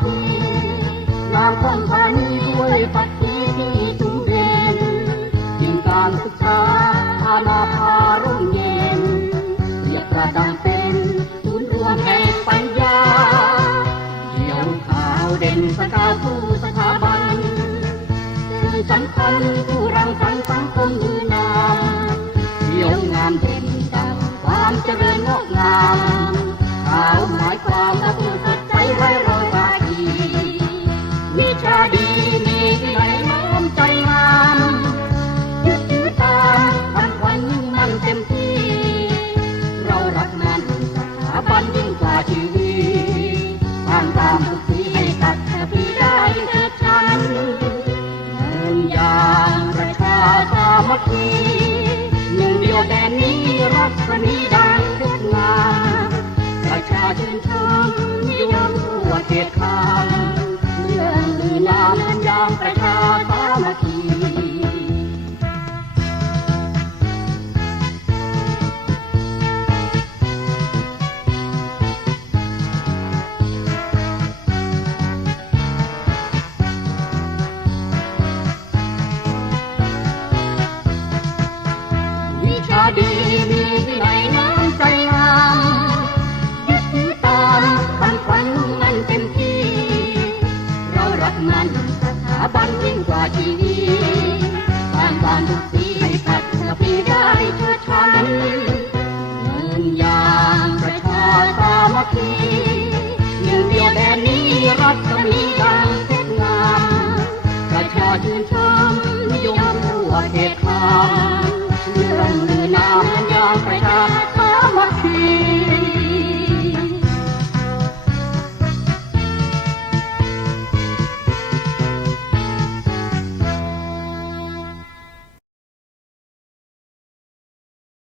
คีงามความพันด้วยปักขีที่จุเด่นยิ่งการศึกษาพามาพารุ่งเย็นเรียกประดังเป็นศูนย์รวมแห่งปัญญาเกี่ยวข่าวเด่นสกาวผู้สถาบันสื่อสำคัญผู้รังสรรค์สังคมมือนามเกี่ยวงามเด่นดังความเจริญงอกงามข่าวหมายความและผู้สดใสไร้รอยราคีวิชาดีมีที่ไหนน้อมใจงามยึดถือตามทันวันยิ่งมั่นเต็มที่เรารักมันสถาบันยิ่งกว่าชีวิตสร้างความสุขสีให้กับแทบพี่ได้เกิดฉันเดินอย่างประชาสามัคคีหนึ่งเดียวแดนนี้รัศมีดังทุกงานประชาชื่นชมนิยมทั่วเขตข้างเรื่องลือนามยามประชาสามัคคีวิชาดีมีที่ไหนน้ำใจงามยึดถือตามคำขวัญมั่นเต็มที่เรารักมันสถาบันยิ่งกว่าชีวิตสร้างความสุขสีให้กับพี่ได้เชิดชันเดินอย่างประชาสามัคคีหนึ่งเดียวแดนนี้รัศมีดัง